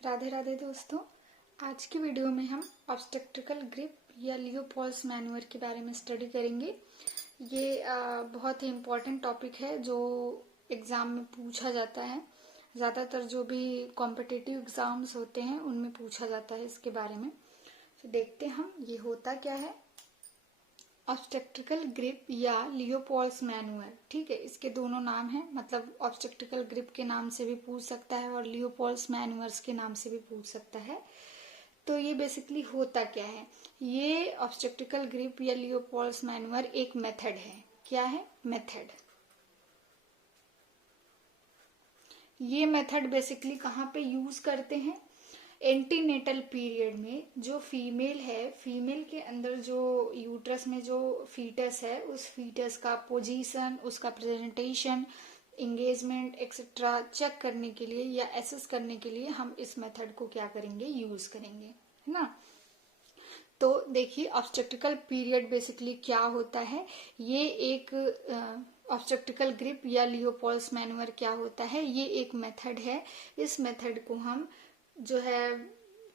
राधे राधे दोस्तों। आज की वीडियो में हम ऑब्स्टेट्रिकल ग्रिप या लियोपोल्ड्स मैन्युअर के बारे में स्टडी करेंगे। ये बहुत ही इम्पोर्टेंट टॉपिक है जो एग्ज़ाम में पूछा जाता है। ज़्यादातर जो भी कॉम्पिटिटिव एग्ज़ाम्स होते हैं उनमें पूछा जाता है इसके बारे में। तो देखते हैं हम ये होता क्या है। ऑब्स्टेट्रिकल ग्रिप या लियोपोल्ड्स मैन्युअर, ठीक है, इसके दोनों नाम हैं। मतलब ऑब्स्टेट्रिकल ग्रिप के नाम से भी पूछ सकता है और लियोपोल्ड्स मैन्युअर्स के नाम से भी पूछ सकता है। तो ये बेसिकली होता क्या है, ये ऑब्स्टेट्रिकल ग्रिप या लियोपोल्ड्स मैन्युअर एक मेथड है। क्या है? मेथड। ये मेथड बेसिकली कहाँ पे यूज करते हैं? एंटीनेटल पीरियड में जो फीमेल है, फीमेल के अंदर जो यूट्रस में जो फीटस है, उस फीटस का पोजीशन, उसका प्रेजेंटेशन, इंगेजमेंट एक्सेट्रा चेक करने के लिए या एसेस करने के लिए हम इस मेथड को क्या करेंगे? यूज करेंगे, है ना। तो देखिए ऑब्स्टेट्रिकल पीरियड बेसिकली क्या होता है। ये एक ऑब्स्टेट्रिकल ग्रिप या लियोपोल्ड्स मैन्युअर क्या होता है, ये एक मेथड है। इस मेथड को हम जो है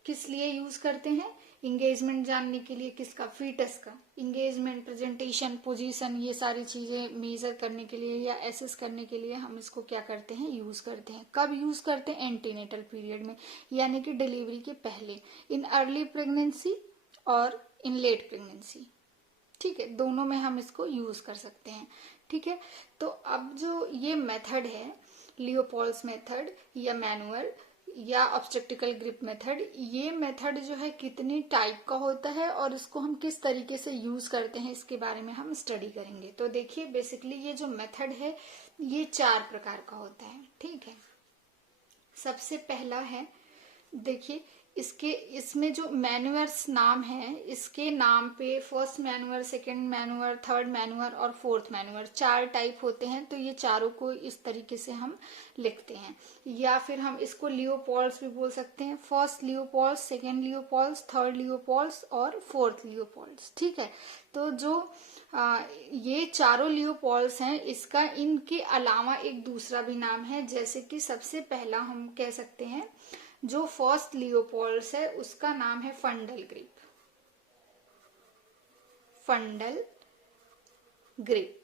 किस लिए यूज करते हैं? इंगेजमेंट जानने के लिए। किसका? फीटस का इंगेजमेंट, प्रेजेंटेशन, पोजीशन, ये सारी चीजें मेजर करने के लिए या एसेस करने के लिए हम इसको क्या करते हैं? यूज करते हैं। कब यूज करते हैं? एंटीनेटल पीरियड में, यानी कि डिलीवरी के पहले, इन अर्ली प्रेगनेंसी और इन लेट प्रेगनेंसी। ठीक है, दोनों में हम इसको यूज कर सकते हैं। ठीक है, तो अब जो ये मेथड है लियोपोल्ड्स मेथड या मैनुअर या ऑब्स्टेट्रिकल ग्रिप मेथड, ये मेथड जो है कितनी टाइप का होता है और इसको हम किस तरीके से यूज करते हैं, इसके बारे में हम स्टडी करेंगे। तो देखिए बेसिकली ये जो मेथड है ये 4 प्रकार का होता है। ठीक है, सबसे पहला है, देखिए इसमें जो मैनुअर्स नाम है, इसके नाम पे first manure, second manure, third manure और फोर्थ मैनुअर 4 टाइप होते हैं। तो ये चारों को इस तरीके से हम लिखते हैं, या फिर हम इसको लियोपोल्ड्स भी बोल सकते हैं। First Leopold's, second Leopold's, third Leopold's और फोर्थ लियोपोल्ड्स। ठीक है, तो जो ये चारों लियोपोल्ड्स हैं, इसका इनके अलावा एक दूसरा भी नाम है। जैसे कि सबसे पहला हम कह सकते हैं, जो फर्स्ट लियोपोल्ड्स है उसका नाम है फंडल ग्रिप। फंडल ग्रिप,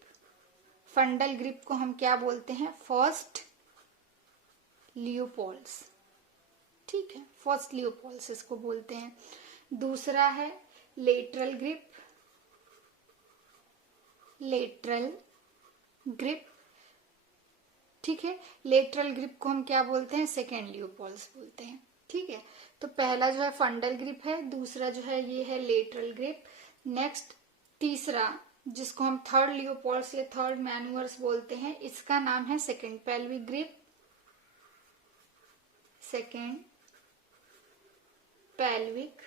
फंडल ग्रिप को हम क्या बोलते हैं? First Leopold's. ठीक है, फर्स्ट लियोपोल्ड्स इसको बोलते हैं। दूसरा है लेटरल ग्रिप, लेटरल ग्रिप। ठीक है, लेटरल ग्रिप को हम क्या बोलते हैं? सेकेंड लियोपोल्ड्स बोलते हैं। ठीक है, तो पहला जो है फंडल ग्रिप है, दूसरा जो है ये है लेटरल ग्रिप। नेक्स्ट तीसरा, जिसको हम थर्ड लियोपोल्ड्स या थर्ड मैनुअर्स बोलते हैं, इसका नाम है second pelvic grip. Second pelvic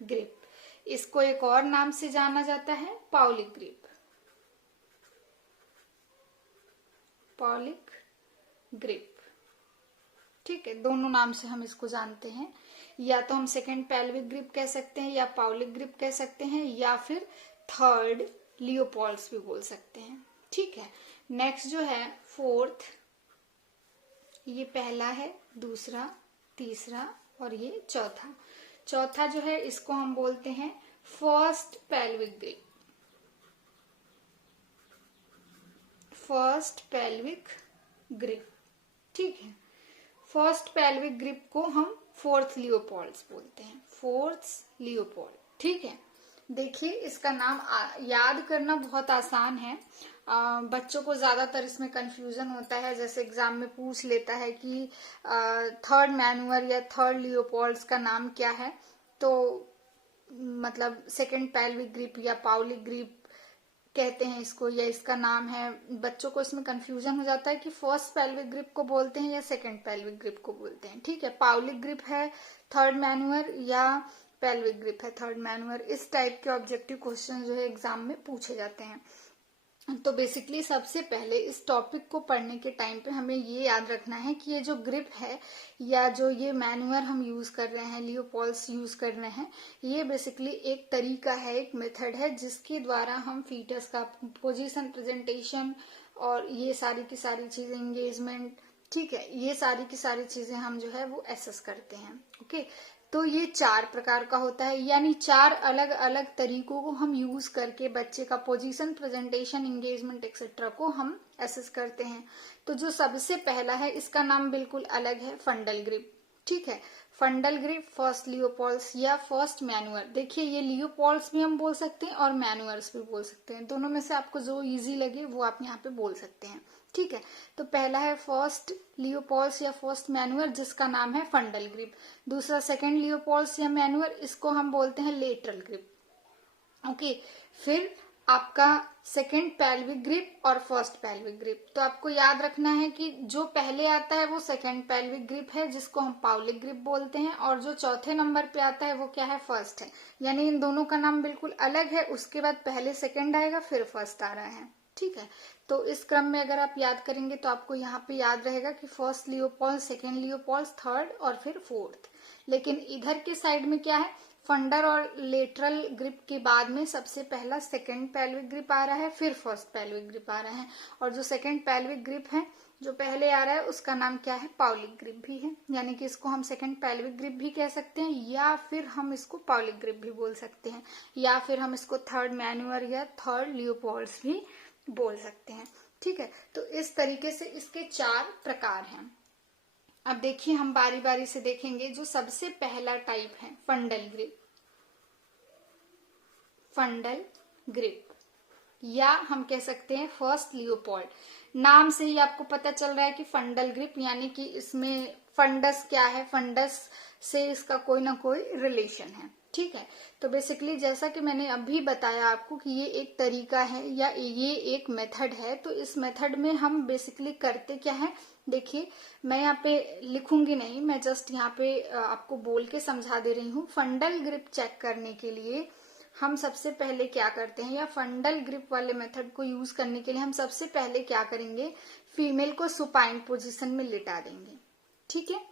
grip, इसको एक और नाम से जाना जाता है पाउलिक ग्रिप। पाउलिक ग्रिप। ठीक है, दोनों नाम से हम इसको जानते हैं। या तो हम सेकेंड पेल्विक ग्रिप कह सकते हैं, या पाउलिक ग्रिप कह सकते हैं, या फिर थर्ड लियोपोल्ड्स भी बोल सकते हैं। ठीक है, नेक्स्ट जो है फोर्थ, ये पहला है, दूसरा, तीसरा और ये चौथा। चौथा जो है इसको हम बोलते हैं first pelvic grip. First pelvic grip. ठीक है, फर्स्ट पेल्विक ग्रिप को हम फोर्थ लियोपोल्ड्स बोलते हैं। Fourth Leopold. ठीक है, देखिए इसका नाम याद करना बहुत आसान है। बच्चों को ज्यादातर इसमें कंफ्यूजन होता है, जैसे एग्जाम में पूछ लेता है कि थर्ड मैनुअर या थर्ड लियोपोल्ड्स का नाम क्या है। तो मतलब सेकेंड पेल्विक ग्रिप या पाउलिक ग्रिप कहते हैं इसको, या इसका नाम है। बच्चों को इसमें कंफ्यूजन हो जाता है कि फर्स्ट पेल्विक ग्रिप को बोलते हैं या सेकंड पेल्विक ग्रिप को बोलते हैं। ठीक है, पाउलिक ग्रिप है थर्ड मैनुअर या पेल्विक ग्रिप है थर्ड मैनुअर। इस टाइप के ऑब्जेक्टिव क्वेश्चन जो है एग्जाम में पूछे जाते हैं। तो बेसिकली सबसे पहले इस टॉपिक को पढ़ने के टाइम पे हमें ये याद रखना है कि ये जो ग्रिप है या जो ये मैनुअर हम यूज कर रहे हैं, लियोपोल्ड्स यूज कर रहे हैं, ये बेसिकली एक तरीका है, एक मेथड है, जिसके द्वारा हम फीटस का पोजीशन, प्रेजेंटेशन और ये सारी की सारी चीजें, एंगेजमेंट, ठीक है, ये सारी की सारी चीजें हम जो है वो एसेस करते हैं। ओके, तो ये 4 प्रकार का होता है, यानी 4 अलग अलग तरीकों को हम यूज करके बच्चे का पोजीशन, प्रेजेंटेशन, एंगेजमेंट एक्सेट्रा को हम एसेस करते हैं। तो जो सबसे पहला है, इसका नाम बिल्कुल अलग है, फंडल ग्रिप। ठीक है, फंडल ग्रिप, फर्स्ट लियोपोल्स या फर्स्ट मैनुअर। देखिए, ये लियोपोल्स भी हम बोल सकते हैं और मैनुअर्स भी बोल सकते हैं, दोनों में से आपको जो इजी लगे वो आप यहाँ पे बोल सकते हैं। ठीक है, तो पहला है फर्स्ट लियोपोल्स या फर्स्ट मैनुअर, जिसका नाम है फंडल ग्रिप। दूसरा सेकंड लियोपोल्स या मैनुअर, इसको हम बोलते हैं लेटरल ग्रिप। ओके, फिर आपका सेकंड पेल्विक ग्रिप और फर्स्ट पेल्विक ग्रिप। तो आपको याद रखना है कि जो पहले आता है वो सेकंड पेल्विक ग्रिप है, जिसको हम पाउलिक ग्रिप बोलते हैं, और जो चौथे नंबर पे आता है वो क्या है, फर्स्ट है। यानी इन दोनों का नाम बिल्कुल अलग है, उसके बाद पहले सेकंड आएगा फिर फर्स्ट आ रहा है। ठीक है, तो इस क्रम में अगर आप याद करेंगे तो आपको यहाँ पे याद रहेगा कि फर्स्ट लियोपोल्स, सेकेंड लियोपोल्स, थर्ड और फिर फोर्थ। लेकिन इधर के साइड में क्या है, फंडर और लेटरल ग्रिप के बाद में सबसे पहला सेकेंड पेल्विक ग्रिप आ रहा है, फिर फर्स्ट पेल्विक ग्रिप आ रहा है। और जो सेकेंड पेल्विक ग्रिप है जो पहले आ रहा है उसका नाम क्या है, पाउलिक ग्रिप भी है। यानी कि इसको हम सेकेंड पेल्विक ग्रिप भी कह सकते हैं, या फिर हम इसको पाउलिक ग्रिप भी बोल सकते हैं, या फिर हम इसको थर्ड मैनुअर या थर्ड लियोपोल्स भी बोल सकते हैं। ठीक है, तो इस तरीके से इसके 4 प्रकार हैं। अब देखिए, हम बारी बारी से देखेंगे। जो सबसे पहला टाइप है फंडल ग्रिप, फंडल ग्रिप, या हम कह सकते हैं फर्स्ट लियोपोल्ड। नाम से ही आपको पता चल रहा है कि फंडल ग्रिप, यानी कि इसमें फंडस क्या है, फंडस से इसका कोई ना कोई रिलेशन है। ठीक है, तो बेसिकली जैसा कि मैंने अभी बताया आपको कि ये एक तरीका है या ये एक मेथड है। तो इस मेथड में हम बेसिकली करते क्या है, देखिए मैं यहाँ पे लिखूंगी नहीं, मैं जस्ट यहाँ पे आपको बोल के समझा दे रही हूँ। फंडल ग्रिप चेक करने के लिए हम सबसे पहले क्या करते हैं, या फंडल ग्रिप वाले मेथड को यूज करने के लिए हम सबसे पहले क्या करेंगे, फीमेल को सुपाइन पोजीशन में लिटा देंगे। ठीक है,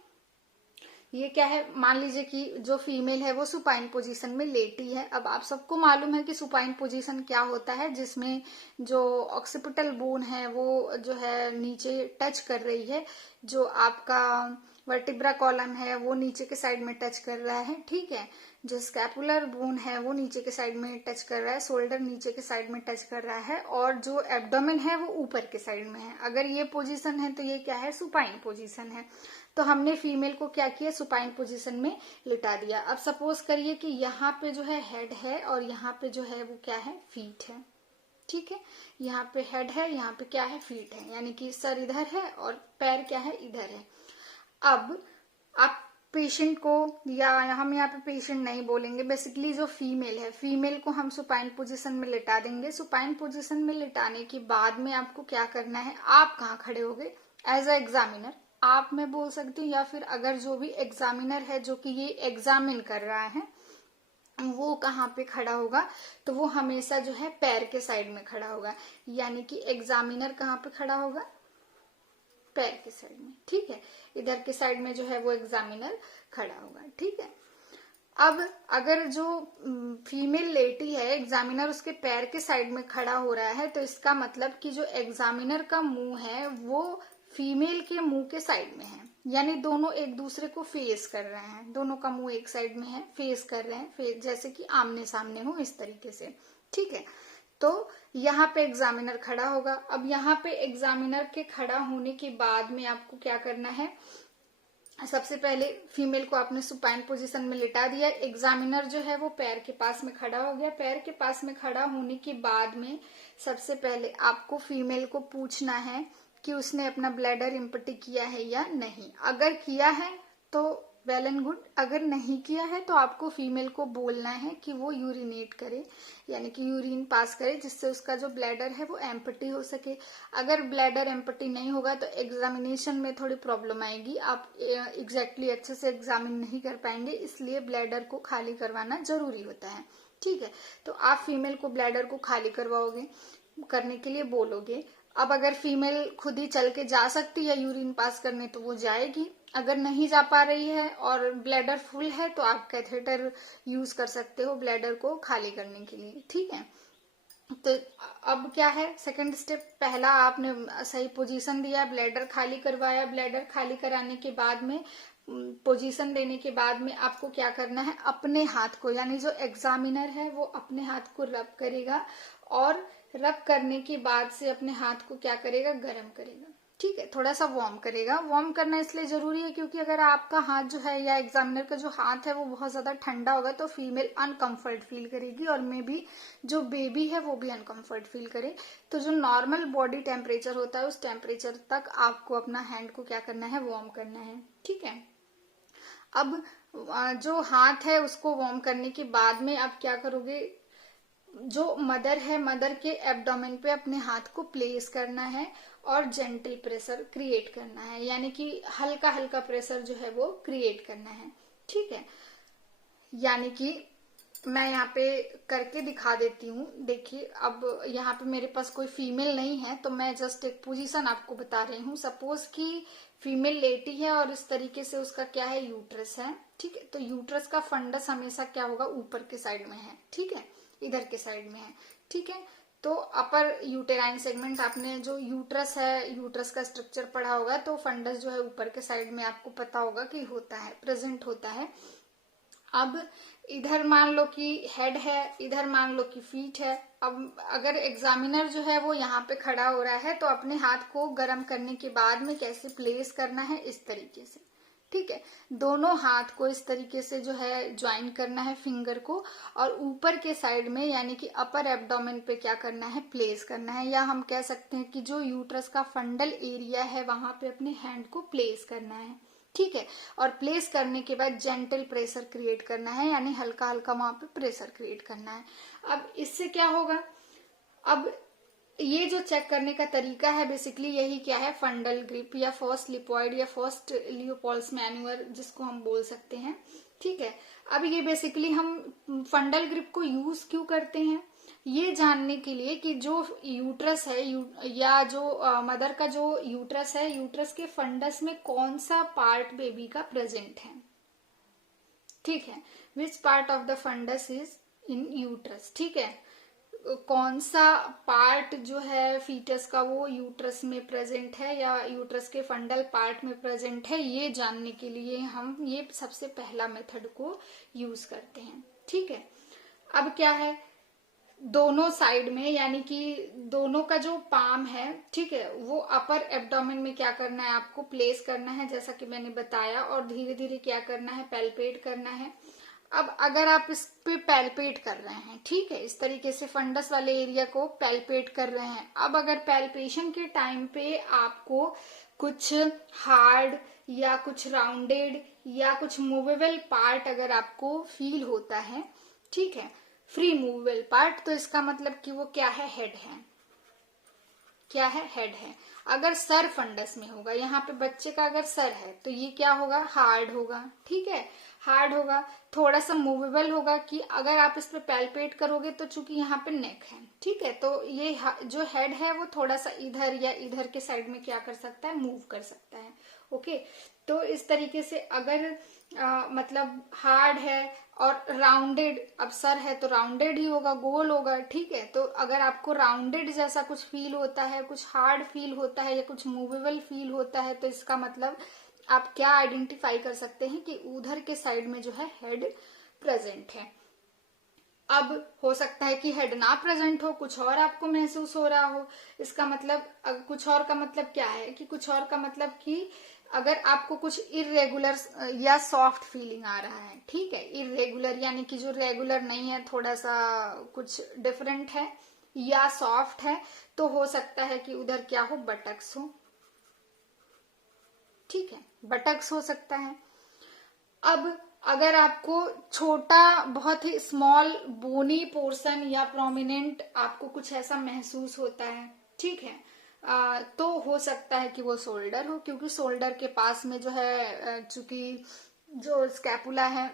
ये क्या है, मान लीजिए कि जो फीमेल है वो सुपाइन पोजीशन में लेटी है। अब आप सबको मालूम है कि सुपाइन पोजीशन क्या होता है, जिसमें जो ऑक्सीपिटल बोन है वो जो है नीचे टच कर रही है, जो आपका वर्टिब्रा कॉलम है वो नीचे के साइड में टच कर रहा है। ठीक है, जो स्कैपुलर बोन है वो नीचे के साइड में टच कर रहा है, शोल्डर नीचे के साइड में टच कर रहा है, और जो एब्डोमेन है वो ऊपर के साइड में है। अगर ये पोजीशन है तो ये क्या है, सुपाइन पोजीशन है। तो हमने फीमेल को क्या किया, सुपाइन पोजीशन में लिटा दिया। अब सपोज करिए कि यहाँ पे जो है हेड है और यहाँ पे जो है वो क्या है, फीट है। ठीक है, यहाँ पे हेड है, यहाँ पे क्या है, फीट है, यानी कि सर इधर है और पैर क्या है, इधर है। अब आप पेशेंट को, या हम यहाँ पे पेशेंट नहीं बोलेंगे, बेसिकली जो फीमेल है, फीमेल को हम सुपाइन पोजीशन में लिटा देंगे। सुपाइन पोजीशन में लिटाने के बाद में आपको क्या करना है, आप कहाँ खड़े होगे, एज अ एग्जामिनर आप, मैं बोल सकती हूँ, या फिर अगर जो भी एग्जामिनर है जो कि ये एग्जामिन कर रहा है वो कहाँ पे खड़ा होगा, तो वो हमेशा जो है पैर के साइड में खड़ा होगा। यानी कि एग्जामिनर कहाँ पे खड़ा होगा, पैर के साइड में। ठीक है, इधर के साइड में जो है वो एग्जामिनर खड़ा होगा। ठीक है, अब अगर जो फीमेल लेटी है, एग्जामिनर उसके पैर के साइड में खड़ा हो रहा है, तो इसका मतलब कि जो एग्जामिनर का मुंह है वो फीमेल के मुंह के साइड में है। यानी दोनों एक दूसरे को फेस कर रहे हैं, दोनों का मुंह एक साइड में है, फेस कर रहे हैं, जैसे कि आमने सामने हो, इस तरीके से। ठीक है, तो यहाँ पे एग्जामिनर खड़ा होगा। अब यहाँ पे एग्जामिनर के खड़ा होने के बाद में आपको क्या करना है, सबसे पहले फीमेल को आपने सुपाइन पोजीशन में लिटा दिया, एग्जामिनर जो है वो पैर के पास में खड़ा हो गया। पैर के पास में खड़ा होने के बाद में सबसे पहले आपको फीमेल को पूछना है कि उसने अपना ब्लैडर एम्प्टी किया है या नहीं। अगर किया है तो वेल एंड गुड, अगर नहीं किया है तो आपको फीमेल को बोलना है कि वो यूरिनेट करे, यानी कि यूरिन पास करे, जिससे उसका जो ब्लैडर है वो एम्प्टी हो सके। अगर ब्लैडर एम्प्टी नहीं होगा तो एग्जामिनेशन में थोड़ी प्रॉब्लम आएगी, आप एग्जैक्टली अच्छे से एग्जामिन नहीं कर पाएंगे, इसलिए ब्लैडर को खाली करवाना जरूरी होता है। ठीक है, तो आप फीमेल को ब्लैडर को खाली करवाओगे, करने के लिए बोलोगे। अब अगर फीमेल खुद ही चल के जा सकती है यूरिन पास करने तो वो जाएगी, अगर नहीं जा पा रही है और ब्लैडर फुल है तो आप कैथेटर यूज कर सकते हो ब्लैडर को खाली करने के लिए। ठीक है, तो अब क्या है सेकंड स्टेप, पहला आपने सही पोजीशन दिया, ब्लैडर खाली करवाया, ब्लैडर खाली कराने के बाद में पोजीशन देने के बाद में आपको क्या करना है, अपने हाथ को, यानी जो एग्जामिनर है वो अपने हाथ को रब करेगा, और रब करने के बाद से अपने हाथ को क्या करेगा, गर्म करेगा। ठीक है, थोड़ा सा वार्म करेगा। वार्म करना इसलिए जरूरी है क्योंकि अगर आपका हाथ जो है या एग्जामिनर का जो हाथ है वो बहुत ज्यादा ठंडा होगा तो फीमेल अनकंफर्ट फील करेगी, और मे बी जो बेबी है वो भी अनकंफर्ट फील करे। तो जो नॉर्मल बॉडी टेम्परेचर होता है उस टेम्परेचर तक आपको अपना हैंड को क्या करना है, वार्म करना है। ठीक है, अब जो हाथ है उसको वार्म करने के बाद में आप क्या करोगे, जो मदर है मदर के एब्डोमेन पे अपने हाथ को प्लेस करना है और जेंटल प्रेशर क्रिएट करना है, यानी कि हल्का हल्का प्रेशर जो है वो क्रिएट करना है। ठीक है, यानी कि मैं यहाँ पे करके दिखा देती हूँ। देखिए, अब यहाँ पे मेरे पास कोई फीमेल नहीं है तो मैं जस्ट एक पोजीशन आपको बता रही हूँ। सपोज कि फीमेल लेटी है और इस तरीके से उसका क्या है, यूट्रस है। ठीक है, तो यूट्रस का फंडस हमेशा क्या होगा, ऊपर के साइड में है। ठीक है, इधर के साइड में है। ठीक है, तो अपर यूटेराइन सेगमेंट, आपने जो यूट्रस है, यूट्रस का स्ट्रक्चर पढ़ा होगा, तो फंडस जो है ऊपर के साइड में आपको पता होगा कि होता है, प्रेजेंट होता है। अब इधर मान लो कि हेड है, इधर मान लो कि फीट है। अब अगर एग्जामिनर जो है वो यहाँ पे खड़ा हो रहा है तो अपने हाथ को गर्म करने के बाद में कैसे प्लेस करना है, इस तरीके से। ठीक है, दोनों हाथ को इस तरीके से जो है ज्वाइन करना है फिंगर को, और ऊपर के साइड में यानी कि अपर एब्डोमेन पे क्या करना है, प्लेस करना है, या हम कह सकते हैं कि जो यूट्रस का फंडल एरिया है वहां पे अपने हैंड को प्लेस करना है। ठीक है, और प्लेस करने के बाद जेंटल प्रेशर क्रिएट करना है, यानी हल्का हल्का वहां पे प्रेशर क्रिएट करना है। अब इससे क्या होगा, अब ये जो चेक करने का तरीका है बेसिकली यही क्या है, फंडल ग्रिप या फर्स्ट लिपोइड या फर्स्ट लियोपोल्स मैन्यूअर जिसको हम बोल सकते हैं। ठीक है, अब ये बेसिकली हम फंडल ग्रिप को यूज क्यों करते हैं, ये जानने के लिए कि जो यूट्रस है या जो मदर का जो यूट्रस है, यूट्रस के फंडस में कौन सा पार्ट बेबी का प्रेजेंट है। ठीक है, which part of the fundus is in uterus. ठीक है, कौन सा पार्ट जो है फीटस का वो यूट्रस में प्रेजेंट है या यूट्रस के फंडल पार्ट में प्रेजेंट है, ये जानने के लिए हम ये सबसे पहला मेथड को यूज करते हैं। ठीक है, अब क्या है, दोनों साइड में यानी कि दोनों का जो पाम है, ठीक है, वो अपर एब्डोमेन में क्या करना है, आपको प्लेस करना है जैसा कि मैंने बताया, और धीरे धीरे क्या करना है, पैल्पेट करना है। अब अगर आप इस पे पैल्पेट कर रहे हैं, ठीक है, इस तरीके से फंडस वाले एरिया को पैल्पेट कर रहे हैं, अब अगर पैल्पेशन के टाइम पे आपको कुछ हार्ड या कुछ राउंडेड या कुछ मूवेबल पार्ट अगर आपको फील होता है, ठीक है, फ्री मूवेबल पार्ट, तो इसका मतलब कि वो क्या है, हेड है। क्या है, हेड है। अगर सर फंडस में होगा, यहाँ पे बच्चे का अगर सर है तो ये क्या होगा, हार्ड होगा। ठीक है, हार्ड होगा, थोड़ा सा मूवेबल होगा कि अगर आप इस पे पैल्पेट करोगे तो चूंकि यहाँ पे नेक है, ठीक है, तो ये जो हेड है वो थोड़ा सा इधर या इधर के साइड में क्या कर सकता है, मूव कर सकता है। ओके, तो इस तरीके से अगर मतलब हार्ड है और राउंडेड, अब सर है तो राउंडेड ही होगा, गोल होगा। ठीक है, तो अगर आपको राउंडेड जैसा कुछ फील होता है, कुछ हार्ड फील होता है या कुछ मूवेबल फील होता है, तो इसका मतलब आप क्या आइडेंटिफाई कर सकते हैं कि उधर के साइड में जो है हेड प्रेजेंट है। अब हो सकता है कि हेड ना प्रेजेंट हो, कुछ और आपको महसूस हो रहा हो। इसका मतलब कुछ और का मतलब क्या है कि कुछ और का मतलब कि अगर आपको कुछ इरेगुलर या सॉफ्ट फीलिंग आ रहा है, ठीक है, इरेगुलर यानी कि जो रेगुलर नहीं है, थोड़ा सा कुछ डिफरेंट है, या सॉफ्ट है, तो हो सकता है कि उधर क्या हो, बटक्स हो। ठीक है, बटक्स हो सकता है। अब अगर आपको छोटा, बहुत ही स्मॉल बोनी पोर्शन या प्रोमिनेंट आपको कुछ ऐसा महसूस होता है, ठीक है, तो हो सकता है कि वो शोल्डर हो, क्योंकि शोल्डर के पास में जो है चूंकि जो स्कैपुला है,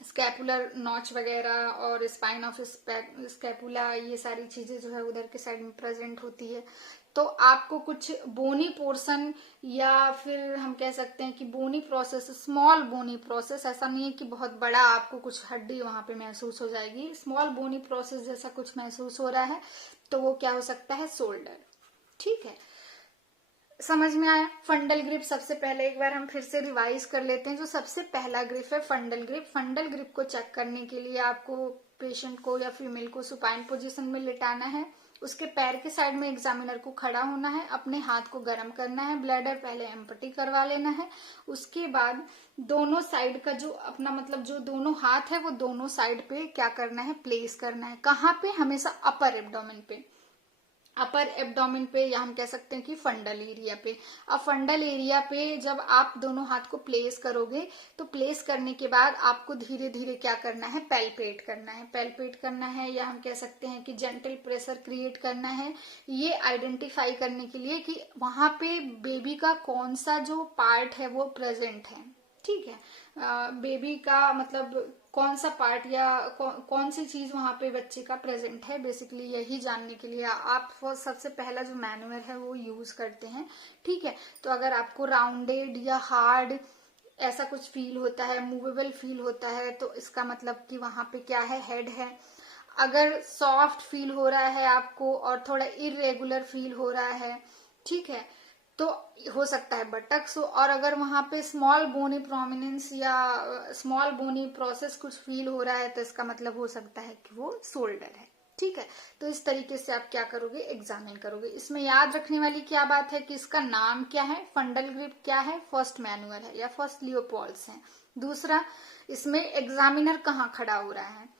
स्कैपुलर नॉच वगैरह और स्पाइन ऑफ स्कैपुला, ये सारी चीजें जो है उधर के साइड में प्रेजेंट होती है, तो आपको कुछ बोनी पोर्शन या फिर हम कह सकते हैं कि बोनी प्रोसेस, स्मॉल बोनी प्रोसेस, ऐसा नहीं है कि बहुत बड़ा आपको कुछ हड्डी वहां पे महसूस हो जाएगी, स्मॉल बोनी प्रोसेस जैसा कुछ महसूस हो रहा है तो वो क्या हो सकता है, शोल्डर। ठीक है, समझ में आया। फंडल ग्रिप सबसे पहले एक बार हम फिर से रिवाइज कर लेते हैं। जो सबसे पहला ग्रिप है फंडल ग्रिप। फंडल ग्रिप को चेक करने के लिए आपको पेशेंट को या फीमेल को सुपाइन पोजीशन में लिटाना है, उसके पैर के साइड में एग्जामिनर को खड़ा होना है, अपने हाथ को गर्म करना है, ब्लैडर पहले एम्पटी करवा लेना है, उसके बाद दोनों साइड का जो अपना मतलब जो दोनों हाथ है वो दोनों साइड पे क्या करना है, प्लेस करना है। कहाँ पे, हमेशा अपर एब्डोमेन पे, अपर एब्डोमेन पे, या हम कह सकते हैं कि फंडल एरिया पे। अब फंडल एरिया पे जब आप दोनों हाथ को प्लेस करोगे तो प्लेस करने के बाद आपको धीरे धीरे क्या करना है, पैल्पेट करना है। पैल्पेट करना है या हम कह सकते हैं कि जेंटल प्रेशर क्रिएट करना है, ये आइडेंटिफाई करने के लिए कि वहां पे बेबी का कौन सा जो पार्ट है वो प्रेजेंट है। ठीक है, बेबी का मतलब कौन सा पार्ट या कौन सी चीज वहां पे बच्चे का प्रेजेंट है, बेसिकली यही जानने के लिए आप सबसे पहला जो मैनुअल है वो यूज करते हैं। ठीक है, तो अगर आपको राउंडेड या हार्ड ऐसा कुछ फील होता है, मूवेबल फील होता है, तो इसका मतलब कि वहां पे क्या है, हेड है। अगर सॉफ्ट फील हो रहा है आपको और थोड़ा इरेगुलर फील हो रहा है, ठीक है, तो हो सकता है बटक्स हो। और अगर वहां पे स्मॉल बोनी प्रोमिनेंस या स्मॉल बोनी प्रोसेस कुछ फील हो रहा है तो इसका मतलब हो सकता है कि वो शोल्डर है। ठीक है, तो इस तरीके से आप क्या करोगे, एग्जामिन करोगे। इसमें याद रखने वाली क्या बात है कि इसका नाम क्या है, फंडल ग्रिप क्या है, फर्स्ट मैनुअल है या फर्स्ट लियोपोल्ड्स है। दूसरा, इसमें एग्जामिनर कहाँ खड़ा हो रहा है,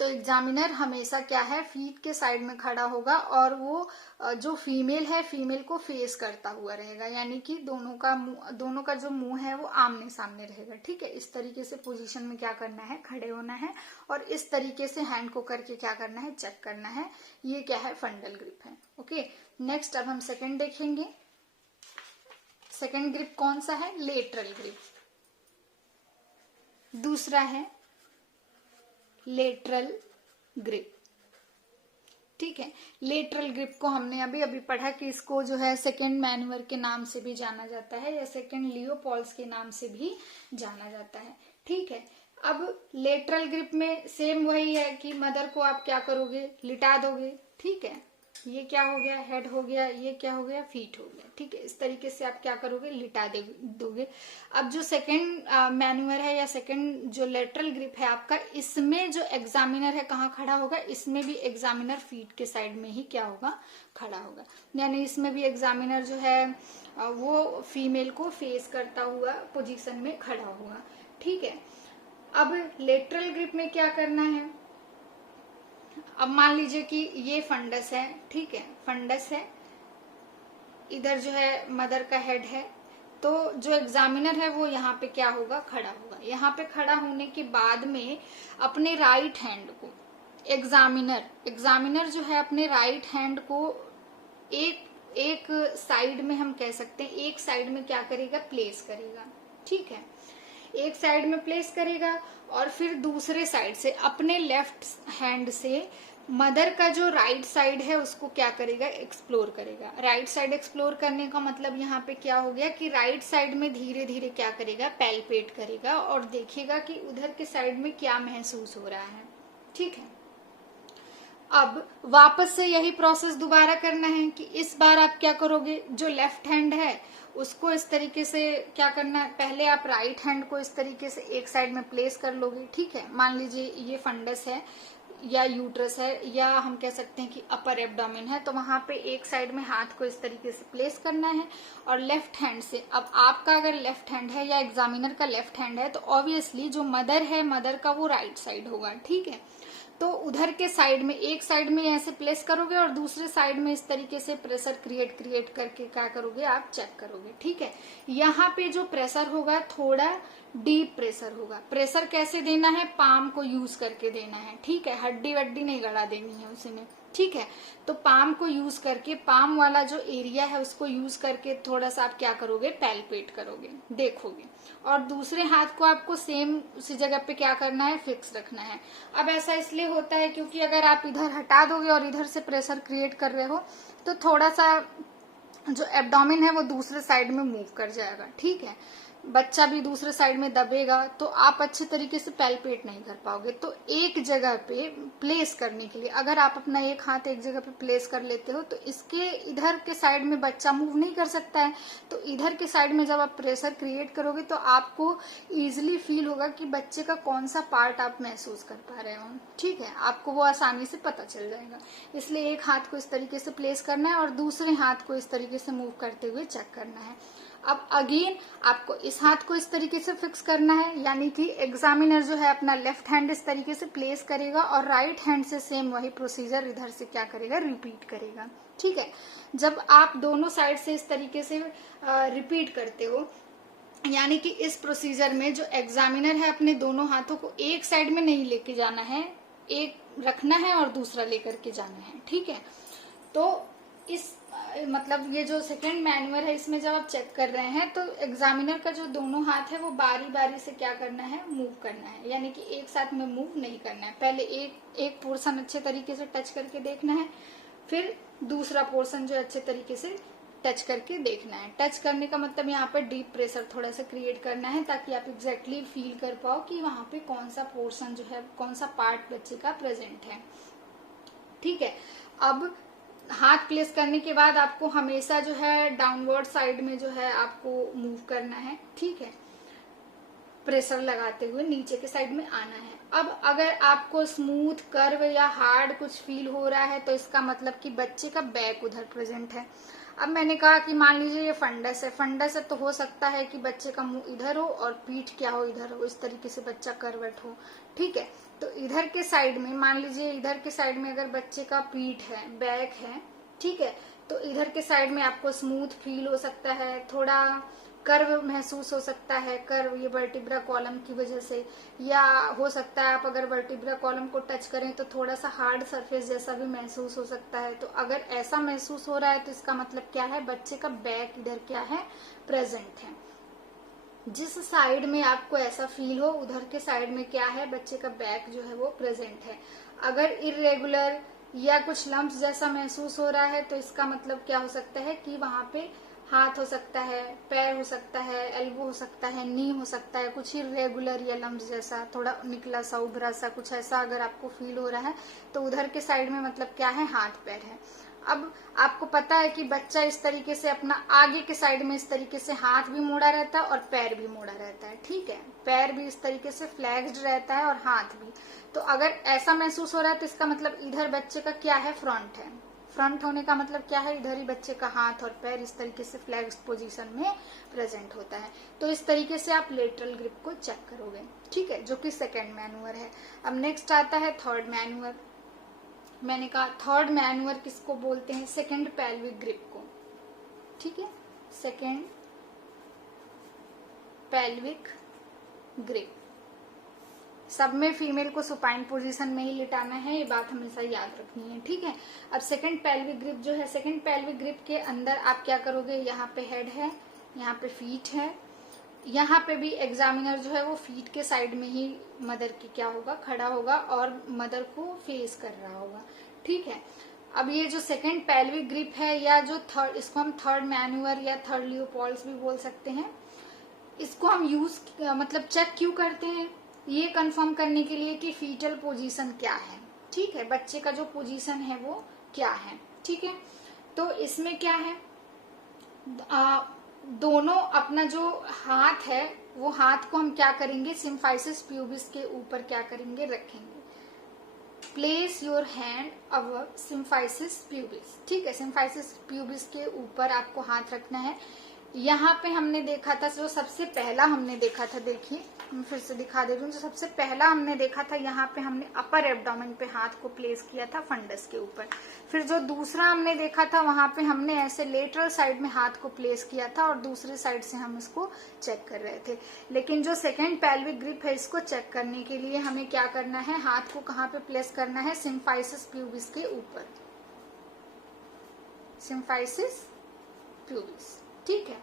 तो एग्जामिनर हमेशा क्या है, फीट के साइड में खड़ा होगा और वो जो फीमेल है फीमेल को फेस करता हुआ रहेगा, यानी कि दोनों का जो मुंह है वो आमने सामने रहेगा। ठीक है, इस तरीके से पोजीशन में क्या करना है, खड़े होना है और इस तरीके से हैंड को करके क्या करना है, चेक करना है। ये क्या है, फंडल ग्रिप है। ओके, नेक्स्ट अब हम सेकेंड देखेंगे। सेकेंड ग्रिप कौन सा है, लेटरल ग्रिप। दूसरा है लेटरल ग्रिप। ठीक है, लेटरल ग्रिप को हमने अभी अभी पढ़ा कि इसको जो है सेकेंड मैनुअल के नाम से भी जाना जाता है या सेकेंड लियोपोल्ड्स के नाम से भी जाना जाता है। ठीक है, अब लेटरल ग्रिप में सेम वही है कि मदर को आप क्या करोगे, लिटा दोगे। ठीक है, ये क्या हो गया, हेड हो गया, ये क्या हो गया, फीट हो गया। ठीक है, इस तरीके से आप क्या करोगे, लिटा दोगे। अब जो सेकंड मैनुअल है या सेकंड जो लेटरल ग्रिप है आपका, इसमें जो एग्जामिनर है कहाँ खड़ा होगा, इसमें भी एग्जामिनर फीट के साइड में ही क्या होगा, खड़ा होगा। यानी इसमें भी एग्जामिनर जो है वो फीमेल को फेस करता हुआ पोजीशन में खड़ा होगा। ठीक है, अब लेटरल ग्रिप में क्या करना है, अब मान लीजिए कि ये फंडस है। ठीक है, फंडस है, इधर जो है मदर का हेड है, तो जो एग्जामिनर है वो यहाँ पे क्या होगा, खड़ा होगा। यहाँ पे खड़ा होने के बाद में अपने राइट हैंड को एग्जामिनर जो है अपने राइट हैंड को एक साइड में, हम कह सकते हैं एक साइड में क्या करेगा, प्लेस करेगा। ठीक है, एक साइड में प्लेस करेगा और फिर दूसरे साइड से अपने लेफ्ट हैंड से मदर का जो राइट साइड है उसको क्या करेगा, एक्सप्लोर करेगा। राइट साइड एक्सप्लोर करने का मतलब यहाँ पे क्या हो गया कि राइट साइड में धीरे धीरे क्या करेगा, पैल्पेट करेगा और देखेगा कि उधर के साइड में क्या महसूस हो रहा है। ठीक है, अब वापस से यही प्रोसेस दोबारा करना है कि इस बार आप क्या करोगे, जो लेफ्ट हैंड है उसको इस तरीके से क्या करना है, पहले आप राइट हैंड को इस तरीके से एक साइड में प्लेस कर लोगे। ठीक है, मान लीजिए ये फंडस है या यूट्रस है या हम कह सकते हैं कि अपर एब्डोमेन है, तो वहां पे एक साइड में हाथ को इस तरीके से प्लेस करना है और लेफ्ट हैंड से, अब आपका अगर लेफ्ट हैंड है या एग्जामिनर का लेफ्ट हैंड है तो ऑब्वियसली जो मदर है मदर का वो राइट साइड होगा। ठीक है, तो उधर के साइड में एक साइड में ऐसे प्लेस करोगे और दूसरे साइड में इस तरीके से प्रेशर क्रिएट करके क्या करोगे, आप चेक करोगे। ठीक है, यहाँ पे जो प्रेशर होगा थोड़ा डीप प्रेशर होगा। प्रेशर कैसे देना है, पाम को यूज करके देना है। ठीक है, हड्डी वड्डी नहीं गड़ा देनी है उसी में। ठीक है, तो पाम को यूज करके, पाम वाला जो एरिया है उसको यूज करके थोड़ा सा आप क्या करोगे, पैल्पेट करोगे, देखोगे। और दूसरे हाथ को आपको सेम उसी जगह पे क्या करना है, फिक्स रखना है। अब ऐसा इसलिए होता है क्योंकि अगर आप इधर हटा दोगे और इधर से प्रेशर क्रिएट कर रहे हो तो थोड़ा सा जो एब्डोमेन है वो दूसरे साइड में मूव कर जाएगा, ठीक है। बच्चा भी दूसरे साइड में दबेगा तो आप अच्छे तरीके से पैल्पेट नहीं कर पाओगे। तो एक जगह पे प्लेस करने के लिए अगर आप अपना एक हाथ एक जगह पे प्लेस कर लेते हो तो इसके इधर के साइड में बच्चा मूव नहीं कर सकता है। तो इधर के साइड में जब आप प्रेशर क्रिएट करोगे तो आपको इजिली फील होगा कि बच्चे का कौन सा पार्ट आप महसूस कर पा रहे हो, ठीक है। आपको वो आसानी से पता चल जाएगा। इसलिए एक हाथ को इस तरीके से प्लेस करना है और दूसरे हाथ को इस तरीके से मूव करते हुए चेक करना है। अब अगेन आपको इस हाथ को इस तरीके से फिक्स करना है, यानी कि एग्जामिनर जो है अपना लेफ्ट हैंड इस तरीके से प्लेस करेगा और राइट हैंड से सेम वही प्रोसीजर इधर से क्या करेगा, रिपीट करेगा, ठीक है। जब आप दोनों साइड से इस तरीके से रिपीट करते हो, यानी कि इस प्रोसीजर में जो एग्जामिनर है अपने दोनों हाथों को एक साइड में नहीं लेके जाना है, एक रखना है और दूसरा लेकर के जाना है, ठीक है। तो इस मतलब ये जो सेकंड मैनुअल है इसमें जब आप चेक कर रहे हैं तो एग्जामिनर का जो दोनों हाथ है वो बारी बारी से क्या करना है, मूव करना है, यानी कि एक साथ में मूव नहीं करना है। पहले एक पोर्शन अच्छे तरीके से टच करके देखना है, फिर दूसरा पोर्शन जो अच्छे तरीके से टच करके देखना है। टच करने का मतलब यहाँ पे डीप प्रेशर थोड़ा सा क्रिएट करना है ताकि आप एग्जैक्टली फील कर पाओ कि वहां पे कौन सा पोर्शन जो है, कौन सा पार्ट बच्चे का प्रेजेंट है, ठीक है। अब हाथ प्लेस करने के बाद आपको हमेशा जो है डाउनवर्ड साइड में जो है आपको मूव करना है, ठीक है, प्रेशर लगाते हुए नीचे के साइड में आना है। अब अगर आपको स्मूथ, कर्व या हार्ड कुछ फील हो रहा है तो इसका मतलब कि बच्चे का बैक उधर प्रेजेंट है। अब मैंने कहा कि मान लीजिए ये फंडस है तो हो सकता है कि बच्चे का मुंह इधर हो और पीठ क्या हो, इधर हो, इस तरीके से बच्चा करवट हो, ठीक है। तो इधर के साइड में मान लीजिए इधर के साइड में अगर बच्चे का पीठ है, बैक है, ठीक है, तो इधर के साइड में आपको स्मूथ फील हो सकता है, थोड़ा कर्व महसूस हो सकता है, कर्व ये वर्टिब्रा कॉलम की वजह से, या हो सकता है आप अगर वर्टिब्रा कॉलम को टच करें तो थोड़ा सा हार्ड सरफेस जैसा भी महसूस हो सकता है। तो अगर ऐसा महसूस हो रहा है तो इसका मतलब क्या है, बच्चे का बैक इधर क्या है, प्रेजेंट है। जिस साइड में आपको ऐसा फील हो उधर के साइड में क्या है, बच्चे का बैक जो है वो प्रेजेंट है। अगर इरेगुलर या कुछ लम्प्स जैसा महसूस हो रहा है तो इसका मतलब क्या हो सकता है कि वहां पे हाथ हो सकता है, पैर हो सकता है, एल्बो हो सकता है, नी हो सकता है, कुछ इरेगुलर या लम्प्स जैसा थोड़ा निकला सा, उभरा सा कुछ ऐसा अगर आपको फील हो रहा है तो उधर के साइड में मतलब क्या है, हाथ पैर है। अब आपको पता है कि बच्चा इस तरीके से अपना आगे के साइड में इस तरीके से हाथ भी मोड़ा रहता है और पैर भी मोड़ा रहता है, ठीक है, पैर भी इस तरीके से फ्लैक्स्ड रहता है और हाथ भी। तो अगर ऐसा महसूस हो रहा है तो इसका मतलब इधर बच्चे का क्या है, फ्रंट है। फ्रंट होने का मतलब क्या है, इधर ही बच्चे का हाथ और पैर इस तरीके से फ्लैक्स्ड पोजीशन में प्रेजेंट होता है। तो इस तरीके से आप लेटरल ग्रिप को चेक करोगे, ठीक है, जो कि सेकेंड मैनुअर है। अब नेक्स्ट आता है थर्ड मैनुअर। मैंने कहा थर्ड मैनुअर किसको बोलते हैं, सेकेंड पेल्विक ग्रिप को, ठीक है, सेकेंड पेल्विक ग्रिप। सब में फीमेल को सुपाइन पोजीशन में ही लिटाना है, ये बात हमेशा याद रखनी है, ठीक है। अब सेकेंड पेल्विक ग्रिप जो है, सेकेंड पेल्विक ग्रिप के अंदर आप क्या करोगे, यहाँ पे हेड है, यहाँ पे फीट है, यहाँ पे भी एग्जामिनर जो है वो फीट के साइड में ही मदर की क्या होगा, खड़ा होगा और मदर को फेस कर रहा होगा, ठीक है। अब ये जो सेकेंड पेल्विक ग्रिप है या जो थर्ड, इसको हम थर्ड मैनुअर या थर्ड लियोपोल्ड्स भी बोल सकते हैं, इसको हम यूज मतलब चेक क्यों करते हैं, ये कंफर्म करने के लिए कि फीटल पोजीशन क्या है, ठीक है, बच्चे का जो पोजीशन है वो क्या है, ठीक है। तो इसमें क्या है, दोनों अपना जो हाथ है वो हाथ को हम क्या करेंगे, सिम्फाइसिस प्यूबिस के ऊपर क्या करेंगे, रखेंगे। Place your hand our symphysis pubis, ठीक है, सिम्फाइसिस प्यूबिस के ऊपर आपको हाथ रखना है। यहाँ पे हमने देखा था, जो सबसे पहला हमने देखा था, देखिए मैं फिर से दिखा दे रही हूँ, जो सबसे पहला हमने देखा था यहाँ पे हमने अपर एब्डोमेन पे हाथ को प्लेस किया था फंडस के ऊपर। फिर जो दूसरा हमने देखा था वहां पे हमने ऐसे लेटरल साइड में हाथ को प्लेस किया था और दूसरी साइड से हम इसको चेक कर रहे थे। लेकिन जो सेकेंड पेल्विक ग्रिप है इसको चेक करने के लिए हमें क्या करना है, हाथ को कहाँ पे प्लेस करना है, सिम्फाइसिस प्यूबिस के ऊपर, सिम्फाइसिस प्यूबिस, ठीक है,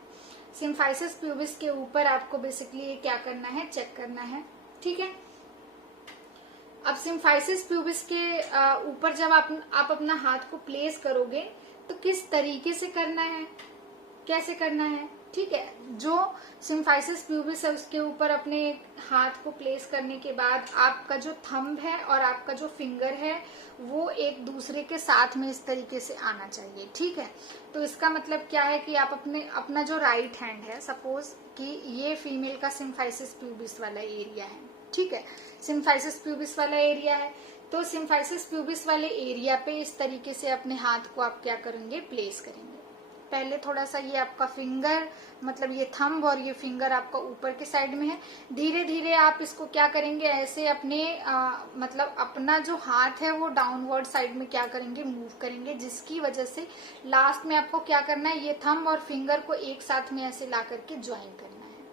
सिम्फाइसिस प्यूबिस के ऊपर आपको बेसिकली क्या करना है, चेक करना है, ठीक है। अब सिम्फाइसिस प्यूबिस के ऊपर जब आप अपना हाथ को प्लेस करोगे तो किस तरीके से करना है, कैसे करना है, ठीक है। जो सिम्फाइसिस प्यूबिस है उसके ऊपर अपने हाथ को प्लेस करने के बाद आपका जो थंब है और आपका जो फिंगर है वो एक दूसरे के साथ में इस तरीके से आना चाहिए, ठीक है। तो इसका मतलब क्या है कि आप अपना जो राइट हैंड है, सपोज कि ये फीमेल का सिम्फाइसिस प्यूबिस वाला एरिया है, ठीक है, सिम्फाइसिस प्यूबिस वाला एरिया है। तो सिम्फाइसिस प्यूबिस वाले एरिया पे इस तरीके से अपने हाथ को आप क्या करेंगे, प्लेस करेंगे। पहले थोड़ा सा ये आपका फिंगर, मतलब ये थंब और ये फिंगर आपका ऊपर के साइड में है। धीरे धीरे आप इसको क्या करेंगे, ऐसे अपने मतलब अपना जो हाथ है वो डाउनवर्ड साइड में क्या करेंगे, मूव करेंगे, जिसकी वजह से लास्ट में आपको क्या करना है, ये थंब और फिंगर को एक साथ में ऐसे ला करके ज्वाइन करना है,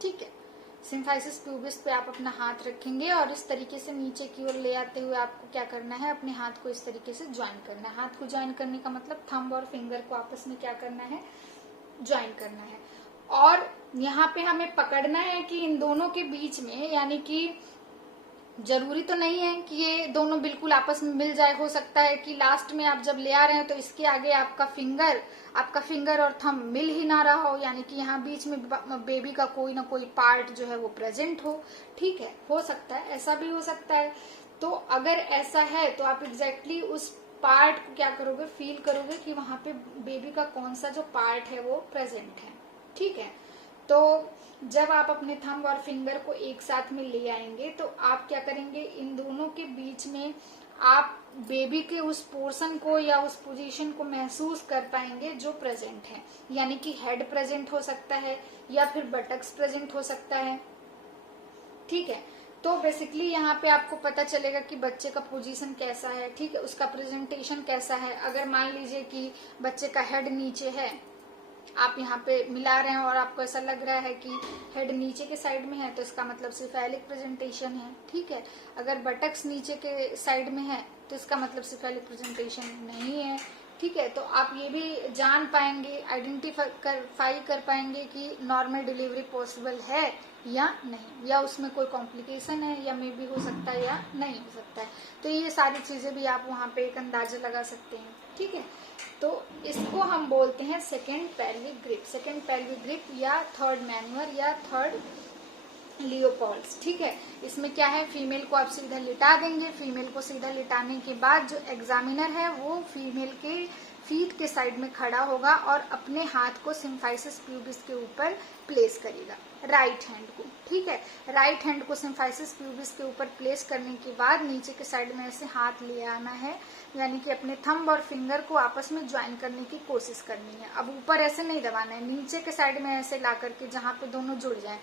ठीक है। सिम्फाइसिस प्यूबिस पे आप अपना हाथ रखेंगे और इस तरीके से नीचे की ओर ले आते हुए आपको क्या करना है, अपने हाथ को इस तरीके से ज्वाइन करना है। हाथ को ज्वाइन करने का मतलब थंब और फिंगर को आपस में क्या करना है, ज्वाइन करना है। और यहाँ पे हमें पकड़ना है कि इन दोनों के बीच में, यानी कि जरूरी तो नहीं है कि ये दोनों बिल्कुल आपस में मिल जाए, हो सकता है कि लास्ट में आप जब ले आ रहे हैं तो इसके आगे आपका फिंगर और थंब मिल ही ना रहा हो, यानी कि यहाँ बीच में बेबी का कोई ना कोई पार्ट जो है वो प्रेजेंट हो, ठीक है, हो सकता है, ऐसा भी हो सकता है। तो अगर ऐसा है तो आप एग्जैक्टली उस पार्ट को क्या करोगे, फील करोगे कि वहां पे बेबी का कौन सा जो पार्ट है वो प्रेजेंट है, ठीक है। तो जब आप अपने थंब और फिंगर को एक साथ में ले आएंगे तो आप क्या करेंगे, इन दोनों के बीच में आप बेबी के उस पोर्शन को या उस पोजीशन को महसूस कर पाएंगे जो प्रेजेंट है, यानी कि हेड प्रेजेंट हो सकता है या फिर बटक्स प्रेजेंट हो सकता है, ठीक है। तो बेसिकली यहाँ पे आपको पता चलेगा कि बच्चे का पोजीशन कैसा है, ठीक है, उसका प्रेजेंटेशन कैसा है। अगर मान लीजिए कि बच्चे का हेड नीचे है, आप यहाँ पे मिला रहे हैं और आपको ऐसा लग रहा है कि हेड नीचे के साइड में है, तो इसका मतलब सिफेलिक प्रेजेंटेशन है, ठीक है। अगर बटक्स नीचे के साइड में है तो इसका मतलब सिफेलिक प्रेजेंटेशन नहीं है, ठीक है। तो आप ये भी जान पाएंगे, आइडेंटिफाई कर पाएंगे कि नॉर्मल डिलीवरी पॉसिबल है या नहीं, या उसमें कोई कॉम्प्लिकेशन है, या मे भी हो सकता है या नहीं हो सकता है। तो ये सारी चीजें भी आप वहाँ पे एक अंदाजा लगा सकते हैं, ठीक है। तो इसको हम बोलते हैं second pelvic grip, second pelvic grip या थर्ड मैनुअर या थर्ड लियोपोल्ड्स, ठीक है। इसमें क्या है, फीमेल को आप सीधा लिटा देंगे। फीमेल को सीधा लिटाने के बाद जो एग्जामिनर है वो फीमेल के फीट के साइड में खड़ा होगा और अपने हाथ को सिम्फाइसिस प्यूबिस के ऊपर प्लेस करेगा, राइट हैंड को, ठीक है। राइट हैंड को सिम्फाइसिस प्यूबिस के ऊपर प्लेस करने के बाद नीचे के साइड में ऐसे हाथ ले आना है, यानी कि अपने थंब और फिंगर को आपस में ज्वाइन करने की कोशिश करनी है। अब ऊपर ऐसे नहीं दबाना है, नीचे के साइड में ऐसे ला करके जहाँ पे दोनों जुड़ जाए।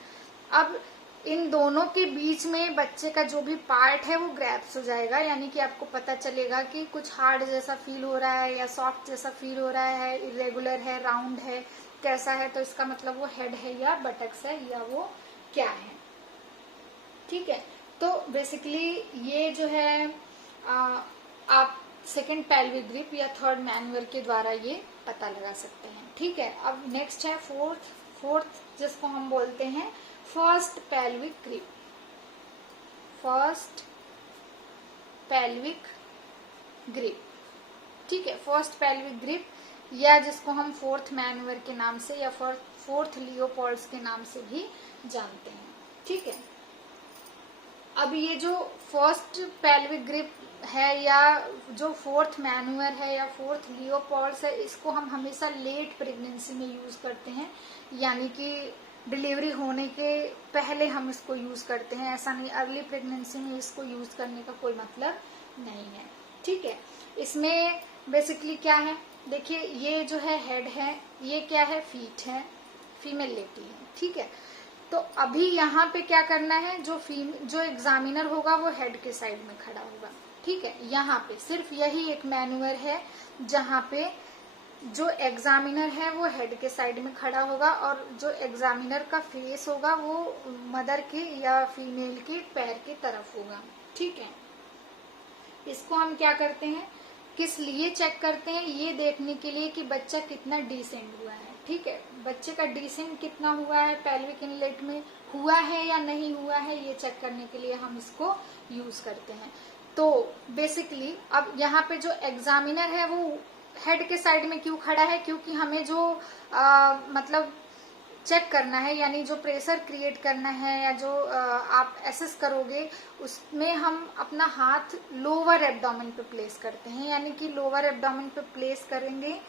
अब इन दोनों के बीच में बच्चे का जो भी पार्ट है वो ग्रैप्स हो जाएगा, यानी कि आपको पता चलेगा कि कुछ हार्ड जैसा फील हो रहा है या सॉफ्ट जैसा फील हो रहा है, इरेगुलर है, राउंड है, कैसा है, तो इसका मतलब वो हेड है या बटक्स है या वो क्या है, ठीक है। तो बेसिकली ये जो है आप सेकेंड पेल्विक ग्रिप या थर्ड मैनुअल के द्वारा ये पता लगा सकते हैं, ठीक है। अब नेक्स्ट है फोर्थ जिसको हम बोलते हैं first pelvic grip, first pelvic grip, ठीक है। फर्स्ट पेल्विक ग्रिप या जिसको हम फोर्थ मैनुअर के नाम से या फोर्थ लियोपोल्ड्स के नाम से भी जानते हैं, ठीक है। अब ये जो फर्स्ट पेल्विक ग्रिप है या जो फोर्थ मैनुअर है या फोर्थ लियोपोल्ड्स है, इसको हम हमेशा लेट प्रेगनेंसी में यूज करते हैं, यानी कि डिलीवरी होने के पहले हम इसको यूज करते हैं, ऐसा नहीं अर्ली प्रेगनेंसी में इसको यूज करने का कोई मतलब नहीं है, ठीक है। इसमें बेसिकली क्या है, देखिए ये जो है हेड है, ये क्या है, फीट है, फीमेल लेटी है, ठीक है। तो अभी यहाँ पे क्या करना है, जो एग्जामिनर होगा वो हेड के साइड में खड़ा होगा, ठीक है। यहाँ पे सिर्फ यही एक मैनुअर है जहाँ पे जो एग्जामिनर है वो हेड के साइड में खड़ा होगा और जो एग्जामिनर का फेस होगा वो मदर के या फीमेल के पैर की तरफ होगा, ठीक है। इसको हम क्या करते हैं, किस लिए चेक करते हैं, ये देखने के लिए कि बच्चा कितना डिसेंड हुआ है, ठीक है। बच्चे का डिसेंड कितना हुआ है, पेल्विक इनलेट में हुआ है या नहीं हुआ है, ये चेक करने के लिए हम इसको यूज करते हैं। तो बेसिकली अब यहाँ पे जो एग्जामिनर है वो हेड के साइड में क्यों खड़ा है, क्योंकि हमें जो मतलब चेक करना है, यानी जो प्रेशर क्रिएट करना है या जो आप एसेस करोगे, उसमें हम अपना हाथ लोअर एब्डोमेन पे प्लेस करते हैं, यानी कि लोअर एब्डोमेन पे प्लेस करेंगे,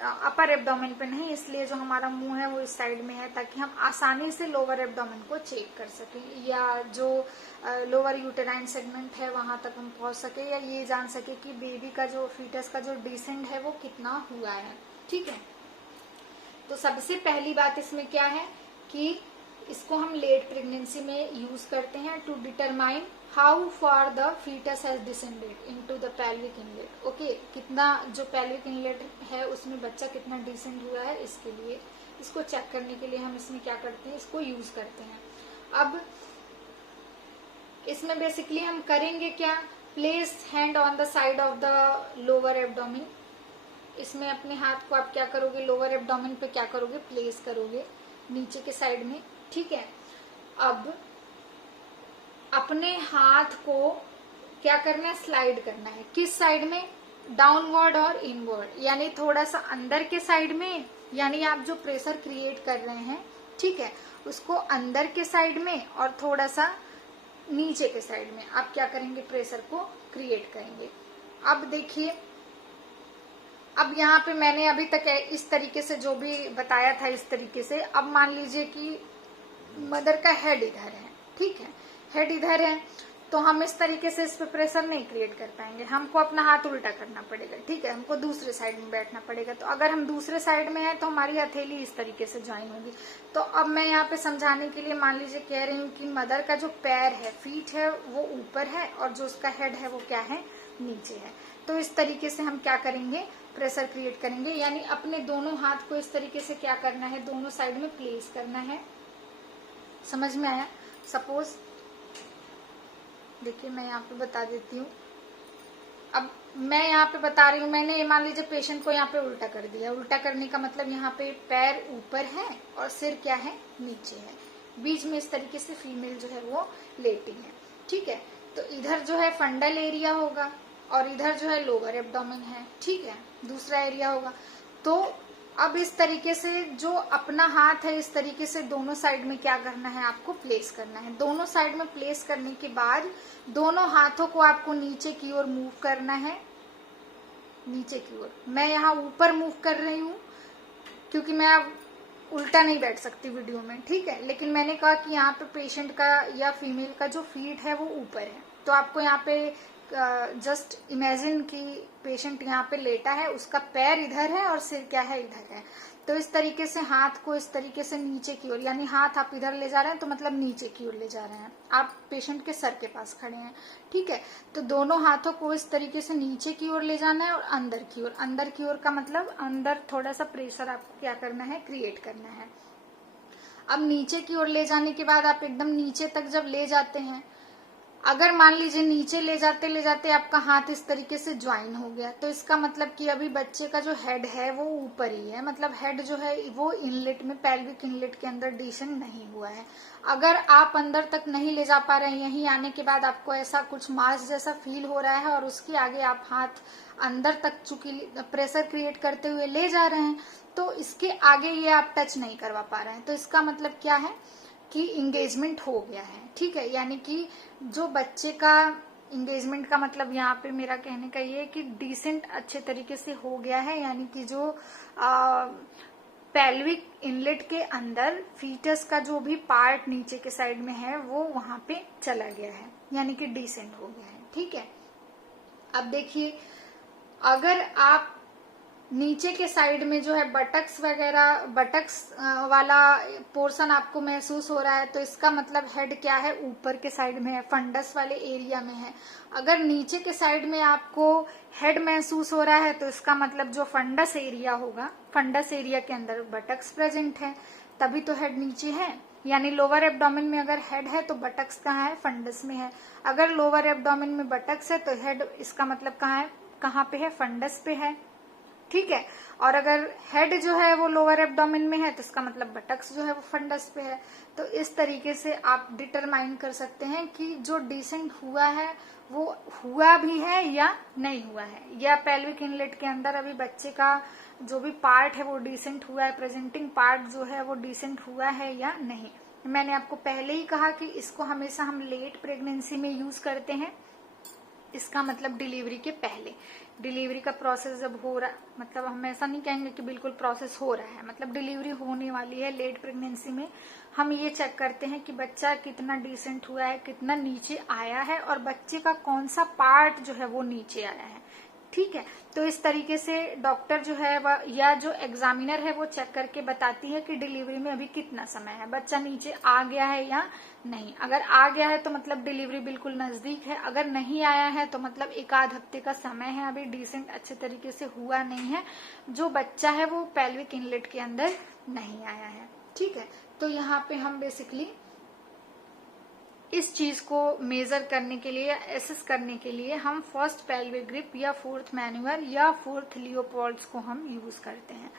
अपर एब्डोमेन पे नहीं, इसलिए जो हमारा मुंह है वो इस साइड में है, ताकि हम आसानी से लोअर एब्डोमेन को चेक कर सकें, या जो लोअर यूटेराइन सेगमेंट है वहां तक हम पहुंच सके, या ये जान सके कि बेबी का जो फीटस का जो डिसेंट है वो कितना हुआ है। ठीक है, तो सबसे पहली बात इसमें क्या है कि इसको हम लेट प्रेगनेंसी में यूज करते हैं to determine how far the fetus has descended into the pelvic inlet. Okay, कितना जो पेल्विक इनलेट है उसमें बच्चा कितना डिसेंड हुआ है, इसके लिए, इसको चेक करने के लिए हम इसमें क्या करते हैं, इसको यूज करते हैं। अब इसमें बेसिकली हम करेंगे क्या, place hand on the side of the lower abdomen. इसमें अपने हाथ को आप क्या करोगे, लोअर एब्डोमेन पे क्या करोगे, प्लेस करोगे नीचे के साइड में। ठीक है, अब अपने हाथ को क्या करना है, स्लाइड करना है। किस साइड में, डाउनवर्ड और इनवर्ड, यानी थोड़ा सा अंदर के साइड में, यानी आप जो प्रेशर क्रिएट कर रहे हैं, ठीक है, उसको अंदर के साइड में और थोड़ा सा नीचे के साइड में आप क्या करेंगे, प्रेशर को क्रिएट करेंगे। अब देखिए, अब यहाँ पे मैंने अभी तक इस तरीके से जो भी बताया था इस तरीके से, अब मान लीजिए कि मदर का हेड इधर है, ठीक है, हेड इधर है, तो हम इस तरीके से इस पे प्रेशर नहीं क्रिएट कर पाएंगे, हमको अपना हाथ उल्टा करना पड़ेगा। ठीक है, हमको दूसरे साइड में बैठना पड़ेगा। तो अगर हम दूसरे साइड में है तो हमारी हथेली इस तरीके से ज्वाइन होगी। तो अब मैं यहाँ पे समझाने के लिए मान लीजिए कह रही हूँ कि मदर का जो पैर है, फीट है, वो ऊपर है और जो उसका हेड है वो क्या है, नीचे है। तो इस तरीके से हम क्या करेंगे, प्रेशर क्रिएट करेंगे, यानी अपने दोनों हाथ को इस तरीके से क्या करना है, दोनों साइड में प्लेस करना है। समझ में आया? सपोज देखिए मैं यहाँ पे बता देती हूँ। अब मैं यहाँ पे बता रही हूँ, मैंने मान लीजिए पेशेंट को यहाँ पे उल्टा कर दिया। उल्टा करने का मतलब यहाँ पे पैर ऊपर है और सिर क्या है, नीचे है। बीच में इस तरीके से फीमेल जो है वो लेटी है। ठीक है, तो इधर जो है फंडल एरिया होगा और इधर जो है लोअर एब्डोमेन है। ठीक है, दूसरा एरिया होगा। तो अब इस तरीके से जो अपना हाथ है, इस तरीके से दोनों साइड में क्या करना है, आपको प्लेस करना है। दोनों साइड में प्लेस करने के बाद दोनों हाथों को आपको नीचे की ओर मूव करना है, नीचे की ओर। मैं यहाँ ऊपर मूव कर रही हूँ क्योंकि मैं अब उल्टा नहीं बैठ सकती वीडियो में। ठीक है, लेकिन मैंने कहा कि यहाँ पे पेशेंट का या फीमेल का जो फीट है वो ऊपर है, तो आपको यहाँ पे जस्ट इमेजिन कि पेशेंट यहाँ पे लेटा है, उसका पैर इधर है और सिर क्या है, इधर है। तो इस तरीके से हाथ को इस तरीके से नीचे की ओर, यानी हाथ आप इधर ले जा रहे हैं तो मतलब नीचे की ओर ले जा रहे हैं, आप पेशेंट के सर के पास खड़े हैं। ठीक है, तो दोनों हाथों को इस तरीके से नीचे की ओर ले जाना है और अंदर की ओर। अंदर की ओर का मतलब अंदर थोड़ा सा प्रेशर आपको क्या करना है, क्रिएट करना है। अब नीचे की ओर ले जाने के बाद आप एकदम नीचे तक जब ले जाते हैं, अगर मान लीजिए नीचे ले जाते आपका हाथ इस तरीके से ज्वाइन हो गया, तो इसका मतलब कि अभी बच्चे का जो हेड है वो ऊपर ही है, मतलब हेड जो है वो इनलेट में, पेल्विक इनलेट के अंदर डिशन नहीं हुआ है। अगर आप अंदर तक नहीं ले जा पा रहे हैं, यहीं आने के बाद आपको ऐसा कुछ मास जैसा फील हो रहा है और उसके आगे आप हाथ अंदर तक चूंकि प्रेशर क्रिएट करते हुए ले जा रहे हैं, तो इसके आगे ये आप टच नहीं करवा पा रहे हैं, तो इसका मतलब क्या है कि इंगेजमेंट हो गया है। ठीक है, यानी कि जो बच्चे का इंगेजमेंट का मतलब यहाँ पे मेरा कहने का ये है कि डिसेंट अच्छे तरीके से हो गया है, यानी कि जो पेल्विक इनलेट के अंदर फीटस का जो भी पार्ट नीचे के साइड में है वो वहां पे चला गया है, यानी कि डिसेंट हो गया है। ठीक है, अब देखिए, अगर आप नीचे के साइड में जो है बटक्स वगैरह, बटक्स वाला पोर्शन आपको महसूस हो रहा है, तो इसका मतलब हेड क्या है, ऊपर के साइड में है, फंडस वाले एरिया में है। अगर नीचे के साइड में आपको हेड महसूस हो रहा है, तो इसका मतलब जो फंडस एरिया होगा, फंडस एरिया के अंदर बटक्स प्रेजेंट है, तभी तो हेड नीचे है। यानी लोअर एब्डोमेन में अगर हेड है तो बटक्स कहाँ है, फंडस में है। अगर लोअर एब्डोमेन में बटक्स है तो हेड इसका मतलब कहाँ है, कहाँ पे है, फंडस पे है। ठीक है। और अगर हेड जो है वो लोअर एब्डोमेन में है तो इसका मतलब बटक्स जो है वो फंडस पे है। तो इस तरीके से आप डिटरमाइन कर सकते हैं कि जो डिसेंट हुआ है वो हुआ भी है या नहीं हुआ है, या पेल्विक इनलेट के अंदर अभी बच्चे का जो भी पार्ट है वो डिसेंट हुआ है, प्रेजेंटिंग पार्ट जो है वो डिसेंट हुआ है या नहीं। मैंने आपको पहले ही कहा कि इसको हमेशा हम लेट प्रेगनेंसी में यूज करते हैं। इसका मतलब डिलीवरी के पहले, डिलीवरी का प्रोसेस जब हो रहा, मतलब हम ऐसा नहीं कहेंगे कि बिल्कुल प्रोसेस हो रहा है, मतलब डिलीवरी होने वाली है लेट प्रेगनेंसी में, हम ये चेक करते हैं कि बच्चा कितना डिसेंट हुआ है, कितना नीचे आया है, और बच्चे का कौन सा पार्ट जो है वो नीचे आया है। ठीक है। तो इस तरीके से डॉक्टर जो है या जो एग्जामिनर है वो चेक करके बताती है कि डिलीवरी में अभी कितना समय है, बच्चा नीचे आ गया है या नहीं। अगर आ गया है तो मतलब डिलीवरी बिल्कुल नजदीक है, अगर नहीं आया है तो मतलब एक आध हफ्ते का समय है, अभी डिसेंट अच्छे तरीके से हुआ नहीं है, जो बच्चा है वो पेल्विक इनलेट के अंदर नहीं आया है। ठीक है। तो यहाँ पे हम बेसिकली इस चीज को मेजर करने के लिए या एसेस करने के लिए हम फर्स्ट पेल्विक ग्रिप या फोर्थ मैन्युअर या फोर्थ लियोपोल्ड्स को हम यूज करते हैं।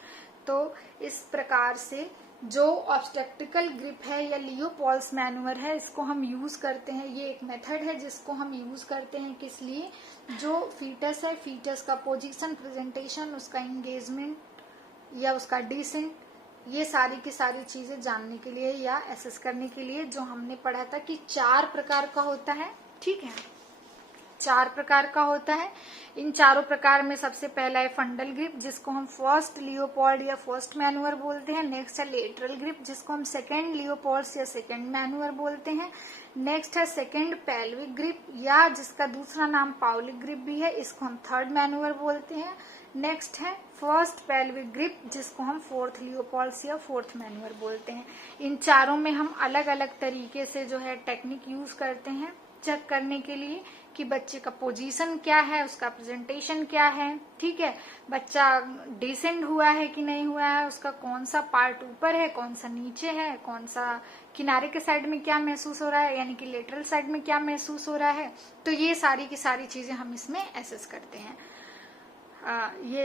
तो इस प्रकार से जो ऑब्स्टेट्रिकल ग्रिप है या लियोपोल्ड्स मैन्युअर है इसको हम यूज करते हैं। ये एक मेथड है जिसको हम यूज करते हैं, किस लिए, जो फीटस है, फीटस का पोजीशन, प्रेजेंटेशन, उसका एंगेजमेंट या उसका डिसेंट, ये सारी की सारी चीजें जानने के लिए या एसेस करने के लिए, जो हमने पढ़ा था कि 4 प्रकार का होता है। ठीक है, 4 प्रकार का होता है। इन चारों प्रकार में सबसे पहला है फंडल ग्रिप, जिसको हम फर्स्ट लियोपोल्ड या फर्स्ट मैन्युअर बोलते हैं। नेक्स्ट है लेटरल ग्रिप, जिसको हम सेकेंड लियोपोल्ड्स या सेकेंड मैन्युअर बोलते हैं। नेक्स्ट है सेकेंड पेल्विक ग्रिप, या जिसका दूसरा नाम पाउलिक ग्रिप भी है, इसको हम थर्ड मैन्युअर बोलते हैं। नेक्स्ट है फर्स्ट पेल्विक ग्रिप, जिसको हम फोर्थ लियोपोल्ड्स या फोर्थ मैन्युअर बोलते हैं। इन चारों में हम अलग अलग तरीके से जो है टेक्निक यूज करते हैं चेक करने के लिए कि बच्चे का पोजीशन क्या है, उसका प्रेजेंटेशन क्या है। ठीक है, बच्चा डिसेंड हुआ है कि नहीं हुआ है, उसका कौन सा पार्ट ऊपर है, कौन सा नीचे है, कौन सा किनारे के साइड में क्या महसूस हो रहा है, यानी कि लेटरल साइड में क्या महसूस हो रहा है। तो ये सारी की सारी चीजें हम इसमें एसेस करते हैं। ये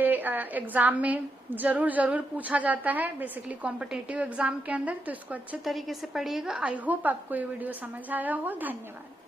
एग्जाम में जरूर पूछा जाता है, बेसिकली कॉम्पिटिटिव एग्जाम के अंदर, तो इसको अच्छे तरीके से पढ़िएगा। आई होप आपको ये वीडियो समझ आया हो। धन्यवाद।